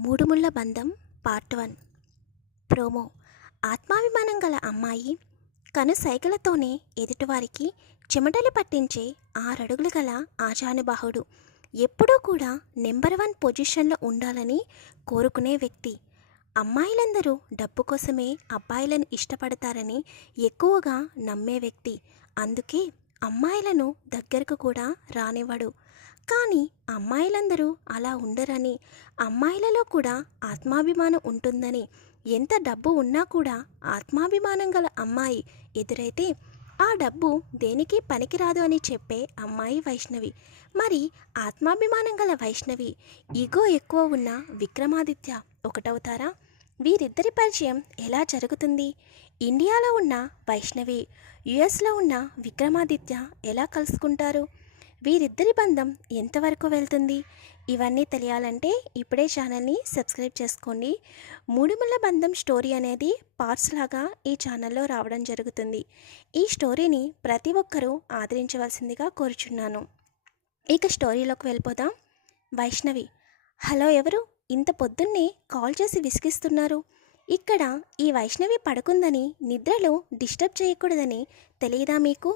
మూడుముళ్ళ బంధం part one. Promo. ఆత్మాభిమానం గల అమ్మాయి కను సైగలతోనే ఎదుటివారికి చెమటలు పట్టించే ఆరడుగులు గల ఆజానుబాహుడు. ఎప్పుడూ కూడా నెంబర్ వన్ పొజిషన్లో ఉండాలని కోరుకునే వ్యక్తి. అమ్మాయిలందరూ డబ్బు కోసమే అబ్బాయిలను ఇష్టపడతారని ఎక్కువగా నమ్మే వ్యక్తి. అందుకే అమ్మాయిలను దగ్గరకు కూడా రానివ్వడు. కానీ అమ్మాయిలందరూ అలా ఉండరని అమ్మాయిలలో కూడా ఆత్మాభిమానం ఉంటుందని ఎంత డబ్బు ఉన్నా కూడా ఆత్మాభిమానం గల అమ్మాయి ఎదురైతే ఆ డబ్బు దేనికి పనికిరాదు అని చెప్పే అమ్మాయి వైష్ణవి. మరి ఆత్మాభిమానం గల వైష్ణవి ఈగో ఎక్కువ ఉన్న విక్రమాదిత్య ఒకటవుతారా? వీరిద్దరి పరిచయం ఎలా జరుగుతుంది? ఇండియాలో ఉన్న వైష్ణవి యుఎస్లో ఉన్న విక్రమాదిత్య ఎలా కలుసుకుంటారు? వీరిద్దరి బంధం ఎంతవరకు వెళ్తుంది? ఇవన్నీ తెలియాలంటే ఇప్పుడే ఛానల్ని సబ్స్క్రైబ్ చేసుకోండి. మూడుముళ్ళ బంధం స్టోరీ అనేది పార్ట్స్ లాగా ఈ ఛానల్లో రావడం జరుగుతుంది. ఈ స్టోరీని ప్రతి ఒక్కరూ ఆదరించవలసిందిగా కోరుచున్నాను. ఇక స్టోరీలోకి వెళ్ళిపోదాం. వైష్ణవి హలో ఎవరు? ఇంత పొద్దున్నే కాల్ చేసి విసిగిస్తున్నారు. ఇక్కడ ఈ వైష్ణవి పడుకుందని నిద్రలో డిస్టర్బ్ చేయకూడదని తెలియదా మీకు?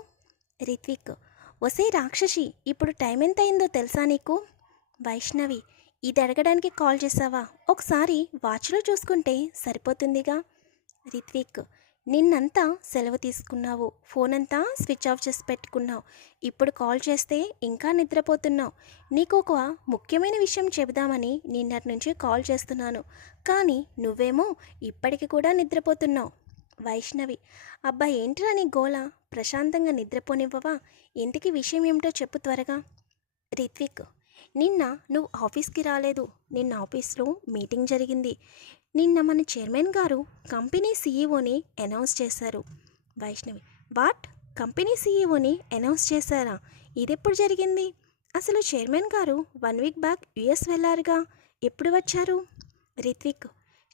రిత్విక్ ఒసే రాక్షసి ఇప్పుడు టైం ఎంత అయిందో తెలుసా నీకు? వైష్ణవి ఇది అడగడానికి కాల్ చేసావా? ఒకసారి వాచ్లో చూసుకుంటే సరిపోతుందిగా. రిత్విక్ నిన్నంతా సెలవు తీసుకున్నావు. ఫోన్ అంతా స్విచ్ ఆఫ్ చేసి పెట్టుకున్నావు. ఇప్పుడు కాల్ చేస్తే ఇంకా నిద్రపోతున్నావు. నీకు ఒక ముఖ్యమైన విషయం చెబుదామని నిన్నటి నుంచి కాల్ చేస్తున్నాను. కానీ నువ్వేమో ఇప్పటికి కూడా నిద్రపోతున్నావు. వైష్ణవి అబ్బా ఏంట్రా నీ గోల? ప్రశాంతంగా నిద్రపోనివ్వవా? ఇంటికి విషయం ఏమిటో చెప్పు త్వరగా. రిత్విక్ నిన్న నువ్వు ఆఫీస్కి రాలేదు. నిన్న ఆఫీస్లో మీటింగ్ జరిగింది. నిన్న మన చైర్మన్ గారు కంపెనీ సీఈఓని అనౌన్స్ చేశారు. వైష్ణవి వాట్? కంపెనీ సీఈఓని అనౌన్స్ చేశారా? ఇదెప్పుడు జరిగింది? అసలు చైర్మన్ గారు వన్ వీక్ బ్యాక్ యుఎస్ వెళ్ళారుగా. ఎప్పుడు వచ్చారు? రిత్విక్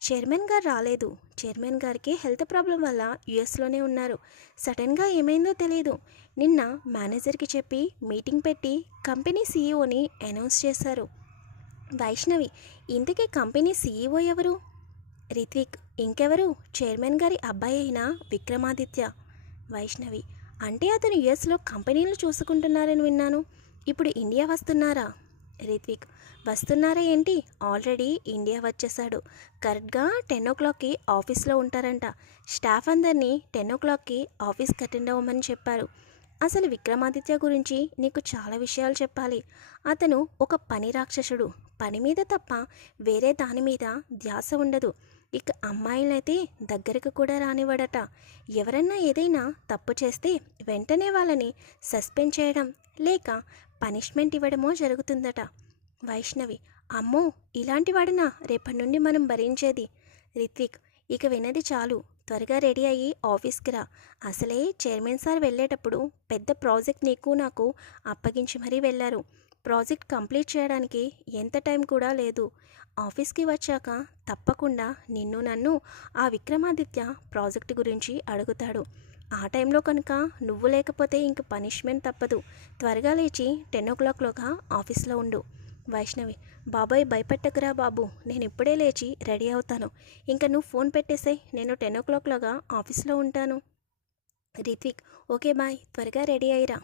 చైర్మన్ గారు రాలేదు. చైర్మన్ గారికి హెల్త్ ప్రాబ్లం వల్ల యుఎస్లోనే ఉన్నారు. సడన్గా ఏమైందో తెలియదు నిన్న మేనేజర్కి చెప్పి మీటింగ్ పెట్టి కంపెనీ సీఈఓని అనౌన్స్ చేశారు. వైష్ణవి ఇంతకీ కంపెనీ సీఈఓ ఎవరు? రిత్విక్ ఇంకెవరు? చైర్మన్ గారి అబ్బాయి అయిన విక్రమాదిత్య. వైష్ణవి అంటే అతను యుఎస్లో కంపెనీలు చూసుకుంటున్నారని విన్నాను. ఇప్పుడు ఇండియా వస్తున్నారా? రిత్విక్. వస్తున్నారా ఏంటి? ఆల్రెడీ ఇండియా వచ్చేసాడు కరెక్ట్గా టెన్ ఓ క్లాక్కి ఆఫీస్లో ఉంటారంట. స్టాఫ్ అందరినీ టెన్ ఓ క్లాక్కి ఆఫీస్కి అటెండ్ అవ్వమని చెప్పారు. అసలు విక్రమాదిత్య గురించి నీకు చాలా విషయాలు చెప్పాలి. అతను ఒక పని రాక్షసుడు. పని మీద తప్ప వేరే దాని మీద ధ్యాస ఉండదు. ఇక అమ్మాయిలైతే దగ్గరకు కూడా రానివ్వడట. ఎవరన్నా ఏదైనా తప్పు చేస్తే వెంటనే వాళ్ళని సస్పెండ్ చేయడం లేక పనిష్మెంట్ ఇవ్వడమో జరుగుతుందట. వైష్ణవి అమ్మో ఇలాంటి వాడినా రేపటి నుండి మనం భరించేది. రిత్విక్ ఇక వినది చాలు. త్వరగా రెడీ అయ్యి ఆఫీస్కి రా. అసలే చైర్మన్ సార్ వెళ్ళేటప్పుడు పెద్ద ప్రాజెక్ట్ నీకు నాకు అప్పగించి మరీ వెళ్ళారు. ప్రాజెక్ట్ కంప్లీట్ చేయడానికి ఎంత టైం కూడా లేదు. ఆఫీస్కి వచ్చాక తప్పకుండా నిన్ను నన్ను ఆ విక్రమాదిత్య ప్రాజెక్ట్ గురించి అడుగుతాడు. ఆ టైంలో కనుక నువ్వు లేకపోతే ఇంక పనిష్మెంట్ తప్పదు. త్వరగా లేచి టెన్ ఓ క్లాక్లోగా ఆఫీస్లో ఉండు. వైష్ణవి బాబాయ్ భయపెట్టకురా బాబు నేను ఇప్పుడే లేచి రెడీ అవుతాను. ఇంకా నువ్వు ఫోన్ పెట్టేసాయి నేను టెన్ ఓ క్లాక్లోగా ఆఫీస్లో ఉంటాను. రిత్విక్ ఓకే బాయ్ త్వరగా రెడీ అయ్యిరా.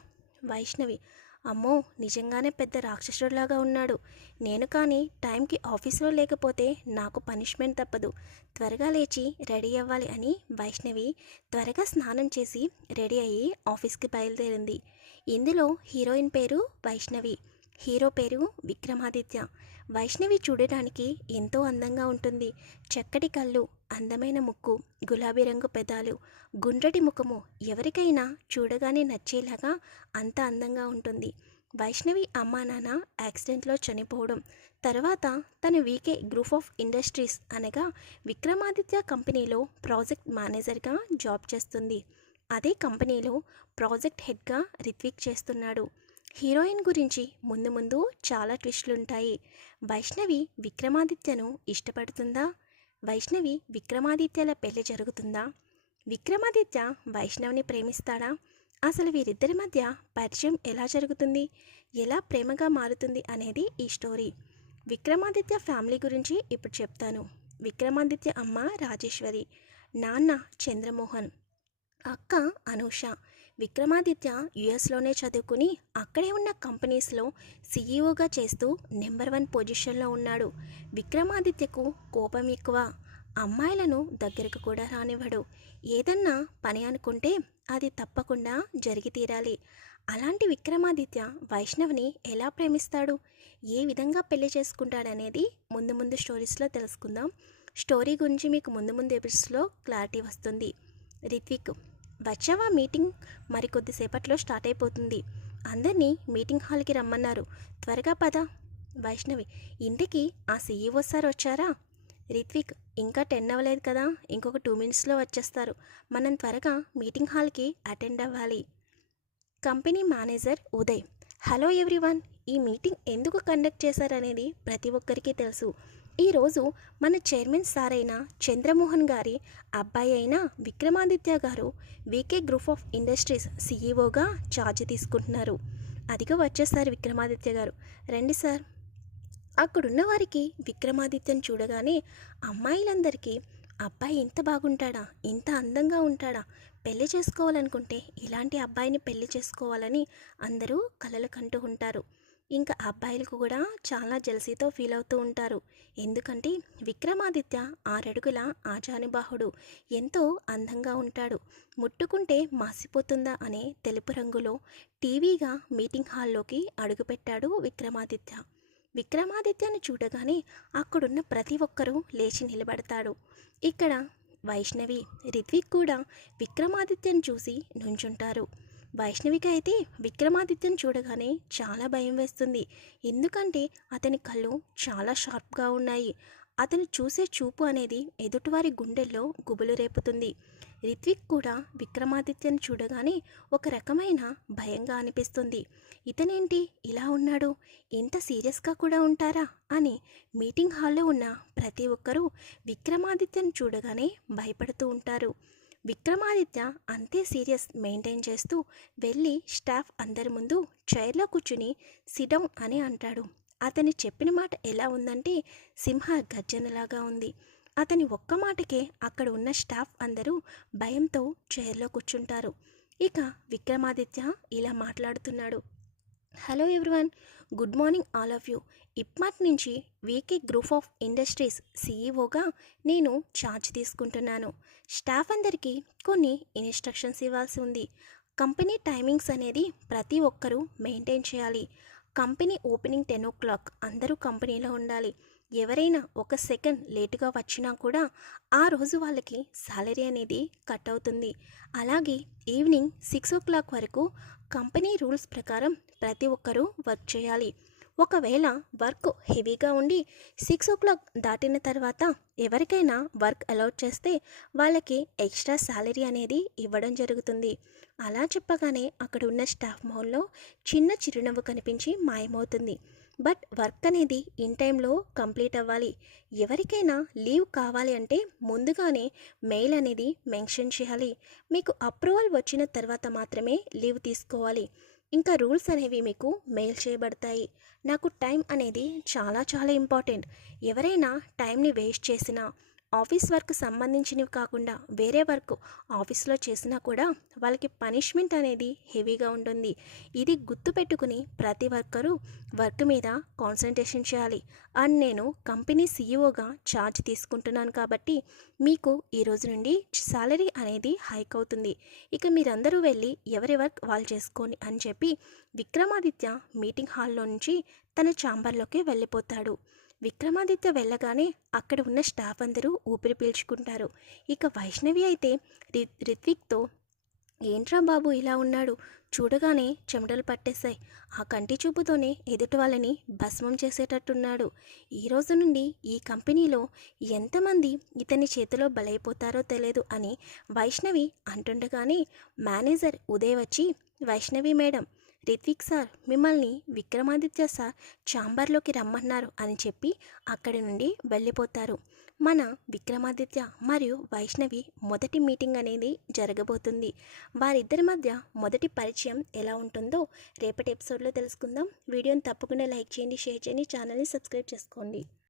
వైష్ణవి అమ్మో నిజంగానే పెద్ద రాక్షసుడిలాగా ఉన్నాడు. నేను కానీ టైంకి ఆఫీస్లో లేకపోతే నాకు పనిష్మెంట్ తప్పదు. త్వరగా లేచి రెడీ అవ్వాలి అని వైష్ణవి త్వరగా స్నానం చేసి రెడీ అయ్యి ఆఫీస్కి బయలుదేరింది. ఇందులో హీరోయిన్ పేరు వైష్ణవి. హీరో పేరు విక్రమాదిత్య. వైష్ణవి చూడటానికి ఎంతో అందంగా ఉంటుంది. చక్కటి కళ్ళు అందమైన ముక్కు గులాబీ రంగు పెదాలు గుండ్రటి ముఖము ఎవరికైనా చూడగానే నచ్చేలాగా అంత అందంగా ఉంటుంది. వైష్ణవి అమ్మా నాన్న యాక్సిడెంట్లో చనిపోవడం తర్వాత తను వీకే గ్రూప్ ఆఫ్ ఇండస్ట్రీస్ అనగా విక్రమాదిత్య కంపెనీలో ప్రాజెక్ట్ మేనేజర్గా జాబ్ చేస్తుంది. అదే కంపెనీలో ప్రాజెక్ట్ హెడ్గా రిత్విక్ చేస్తున్నాడు. హీరోయిన్ గురించి ముందు ముందు చాలా ట్విస్టులుంటాయి. వైష్ణవి విక్రమాదిత్యను ఇష్టపడుతుందా? వైష్ణవి విక్రమాదిత్యల పెళ్ళి జరుగుతుందా? విక్రమాదిత్య వైష్ణవిని ప్రేమిస్తాడా? అసలు వీరిద్దరి మధ్య పరిచయం ఎలా జరుగుతుంది? ఎలా ప్రేమగా మారుతుంది అనేది ఈ స్టోరీ. విక్రమాదిత్య ఫ్యామిలీ గురించి ఇప్పుడు చెప్తాను. విక్రమాదిత్య అమ్మ రాజేశ్వరి నాన్న చంద్రమోహన్ అక్క అనూష విక్రమాదిత్య యుఎస్లోనే చదువుకుని అక్కడే ఉన్న కంపెనీస్లో సీఈఓగా చేస్తూ నెంబర్ వన్ పొజిషన్లో ఉన్నాడు. విక్రమాదిత్యకు కోపం ఎక్కువ. అమ్మాయిలను దగ్గరకు కూడా రానివ్వడు. ఏదన్నా పని అనుకుంటే అది తప్పకుండా జరిగి తీరాలి. అలాంటి విక్రమాదిత్య వైష్ణవిని ఎలా ప్రేమిస్తాడు? ఏ విధంగా పెళ్ళి చేసుకుంటాడనేది ముందు ముందు స్టోరీస్లో తెలుసుకుందాం. స్టోరీ గురించి మీకు ముందు ముందు ఎపిసోడ్స్లో క్లారిటీ వస్తుంది. రిత్విక్ వచ్చావా మీటింగ్? మరి కొద్దిసేపట్లో స్టార్ట్ అయిపోతుంది. అందరినీ మీటింగ్ హాల్కి రమ్మన్నారు. త్వరగా పద. వైష్ణవి ఇంటికి ఆ సీఈఓ సార్ వచ్చారా? రిత్విక్ ఇంకా టెన్ అవ్వలేదు కదా? ఇంకొక టూ మినిట్స్లో వచ్చేస్తారు. మనం త్వరగా మీటింగ్ హాల్కి అటెండ్ అవ్వాలి. Company manager Uday hello everyone ఈ మీటింగ్ ఎందుకు కండక్ట్ చేశారనేది ప్రతి ఒక్కరికి తెలుసు. ఈరోజు మన చైర్మన్ సార్ అయిన చంద్రమోహన్ గారి అబ్బాయి అయిన విక్రమాదిత్య గారు వీకే గ్రూప్ ఆఫ్ ఇండస్ట్రీస్ సీఈఓగా ఛార్జ్ తీసుకుంటున్నారు. అదిగా వచ్చేసారు విక్రమాదిత్య గారు. రండి సార్. అక్కడున్న వారికి విక్రమాదిత్యను చూడగానే అమ్మాయిలందరికీ అబ్బాయి ఇంత బాగుంటాడా? ఇంత అందంగా ఉంటాడా? పెళ్ళి చేసుకోవాలనుకుంటే ఇలాంటి అబ్బాయిని పెళ్ళి చేసుకోవాలని అందరూ కలలు కంటూ ఉంటారు. ఇంకా అబ్బాయిలకు కూడా చాలా జలసీతో ఫీల్ అవుతూ ఉంటారు. ఎందుకంటే విక్రమాదిత్య ఆరడుగుల ఆజానుబాహుడు. ఎంతో అందంగా ఉంటాడు. ముట్టుకుంటే మాసిపోతుందా అనే తెలుపు రంగులో టీవీగా మీటింగ్ హాల్లోకి అడుగుపెట్టాడు విక్రమాదిత్య. విక్రమాదిత్యను చూడగానే అక్కడున్న ప్రతి ఒక్కరూ లేచి నిలబడతాడు ఇక్కడ వైష్ణవి రిత్విక్ కూడా విక్రమాదిత్యను చూసి నుంచుంటారు. వైష్ణవికి అయితే విక్రమాదిత్యను చూడగానే చాలా భయం వేస్తుంది. ఎందుకంటే అతని కళ్ళు చాలా షార్ప్గా ఉన్నాయి. అతను చూసే చూపు అనేది ఎదుటివారి గుండెల్లో గుబులు రేపుతుంది. రిత్విక్ కూడా విక్రమాదిత్యను చూడగానే ఒక రకమైన భయంగా అనిపిస్తుంది. ఇతనేంటి? ఇలా ఉన్నాడు. ఇంత సీరియస్గా కూడా ఉంటారా? అని మీటింగ్ హాల్లో ఉన్న ప్రతి ఒక్కరూ విక్రమాదిత్యను చూడగానే భయపడుతూ ఉంటారు. విక్రమాదిత్య అంతే సీరియస్ మెయింటైన్ చేస్తూ వెళ్ళి స్టాఫ్ అందరి ముందు చైర్లో కూర్చుని సిడౌన్ అని అంటాడు. అతని చెప్పిన మాట ఎలా ఉందంటే సింహ గర్జనలాగా ఉంది. అతని ఒక్క మాటకే అక్కడ ఉన్న స్టాఫ్ అందరూ భయంతో చైర్లో కూర్చుంటారు. ఇక విక్రమాదిత్య ఇలా మాట్లాడుతున్నాడు. Hello everyone good morning all of you. ఇప్మాట్ నుంచి వీకే గ్రూప్ ఆఫ్ ఇండస్ట్రీస్ సీఈఓగా నేను ఛార్జ్ తీసుకుంటున్నాను. స్టాఫ్ అందరికీ కొన్ని ఇన్స్ట్రక్షన్స్ ఇవ్వాల్సి ఉంది. కంపెనీ టైమింగ్స్ అనేది ప్రతి ఒక్కరూ మెయింటైన్ చేయాలి. Company opening ten o'clock అందరూ కంపెనీలో ఉండాలి. ఎవరైనా ఒక సెకండ్ లేటుగా వచ్చినా కూడా ఆ రోజు వాళ్ళకి శాలరీ అనేది కట్ అవుతుంది. అలాగే ఈవినింగ్ సిక్స్ ఓ క్లాక్ వరకు కంపెనీ రూల్స్ ప్రకారం ప్రతి ఒక్కరూ వర్క్ చేయాలి. ఒకవేళ వర్క్ హెవీగా ఉండి సిక్స్ ఓ క్లాక్ దాటిన తర్వాత ఎవరికైనా వర్క్ అలౌట్ చేస్తే వాళ్ళకి ఎక్స్ట్రా శాలరీ అనేది ఇవ్వడం జరుగుతుంది. అలా చెప్పగానే అక్కడ ఉన్న స్టాఫ్ మౌల్లో చిన్న చిరునవ్వు కనిపించి మాయమవుతుంది. బట్ వర్క్ అనేది ఇన్ టైంలో కంప్లీట్ అవ్వాలి. ఎవరికైనా లీవ్ కావాలి అంటే ముందుగానే మెయిల్ అనేది మెన్షన్ చేయాలి. మీకు అప్రూవల్ వచ్చిన తర్వాత మాత్రమే లీవ్ తీసుకోవాలి. ఇంకా రూల్స్ అనేవి మీకు మెయిల్ చేయబడతాయి. నాకు టైం అనేది చాలా చాలా ఇంపార్టెంట్. ఎవరైనా టైంని వేస్ట్ చేసినా ఆఫీస్ వర్క్ సంబంధించినవి కాకుండా వేరే వర్క్ ఆఫీస్లో చేసినా కూడా వాళ్ళకి పనిష్మెంట్ అనేది హెవీగా ఉంటుంది. ఇది గుర్తుపెట్టుకుని ప్రతి వర్కరు వర్క్ మీద కాన్సన్ట్రేషన్ చేయాలి. అండ్ నేను కంపెనీ సీఈఓగా ఛార్జ్ తీసుకుంటున్నాను కాబట్టి మీకు ఈ రోజు నుండి సాలరీ అనేది హైక్ అవుతుంది. ఇక మీరందరూ వెళ్ళి ఎవరి వర్క్ వాళ్ళు చేసుకోండి అని చెప్పి విక్రమాదిత్య మీటింగ్ హాల్లో నుంచి తన ఛాంబర్లోకి వెళ్ళిపోతాడు. విక్రమాదిత్య వెళ్ళగానే అక్కడ ఉన్న స్టాఫ్ అందరూ ఊపిరి పీల్చుకుంటారు. ఇక వైష్ణవి అయితే రి రిత్విక్తో ఏంట్రా బాబు ఇలా ఉన్నాడు? చూడగానే చెమటలు పట్టేశాయి. ఆ కంటి చూపుతోనే ఎదుటి వాళ్ళని భస్మం చేసేటట్టున్నాడు. ఈ రోజు నుండి ఈ కంపెనీలో ఎంతమంది ఇతని చేతిలో బలైపోతారో తెలియదు అని వైష్ణవి అంటుండగానే మేనేజర్ ఉదయ్ వచ్చి వైష్ణవి మేడం రిత్విక్ సార్ మిమ్మల్ని విక్రమాదిత్య సార్ ఛాంబర్లోకి రమ్మన్నారు అని చెప్పి అక్కడి నుండి వెళ్ళిపోతారు. మన విక్రమాదిత్య మరియు వైష్ణవి మొదటి మీటింగ్ అనేది జరగబోతుంది. వారిద్దరి మధ్య మొదటి పరిచయం ఎలా ఉంటుందో రేపటి ఎపిసోడ్లో తెలుసుకుందాం. వీడియోని తప్పకుండా లైక్ చేయండి షేర్ చేయండి ఛానల్ని సబ్స్క్రైబ్ చేసుకోండి.